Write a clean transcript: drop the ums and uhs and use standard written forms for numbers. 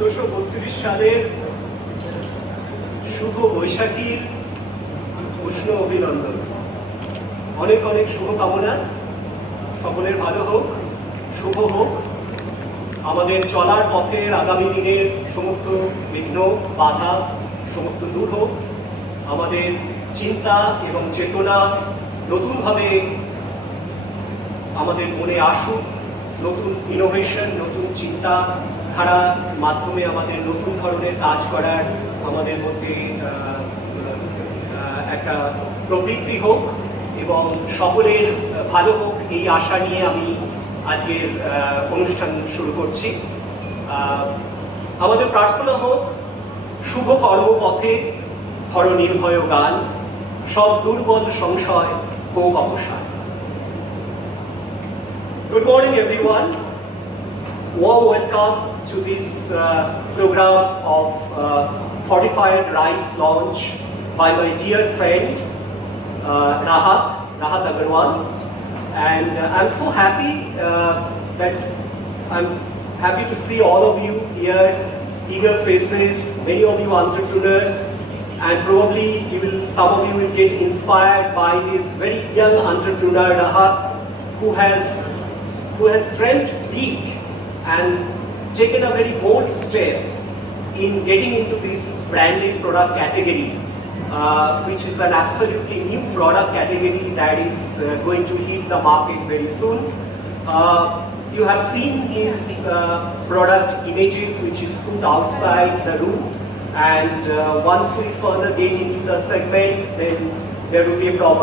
1432 সালের শুভ বৈশাখীর উষ্ণ অভিনন্দন, অনেক অনেক শুভকামনা। সকলের ভালো হোক, শুভ হোক। আমাদের চলার পথের আগামী দিনের সমস্ত বিঘ্ন বাধা সমস্ত দূর হোক। আমাদের চিন্তা এবং চেতনা নতুনভাবে আমাদের মনে আসুক, নতুন ইনোভেশন, নতুন চিন্তা ধারার মাধ্যমে আমাদের নতুন ধরনের কাজ করার আমাদের মধ্যে একটা প্রবৃত্তি হোক এবং সকলের ভালো হোক, এই আশা নিয়ে আমি আজকের অনুষ্ঠান শুরু করছি। আমাদের প্রার্থনা হোক, শুভ কর্মপথে ধর নির্ভয় গান, সব দুর্বল সংশয় হোক অবসান। Good morning everyone. Warm welcome to this program of fortified rice launch by my dear friend Rahat Agarwal, and I'm so happy that I'm happy to see all of you here, eager faces, many of you entrepreneurs, and probably some of you will get inspired by this very young entrepreneur Rahat, who has dreamt big and taken a very bold step in getting into this branded product category, which is an absolutely new product category that is going to hit the market very soon. You have seen his product images which is put outside the room, and once we further get into the segment, then there will be a proper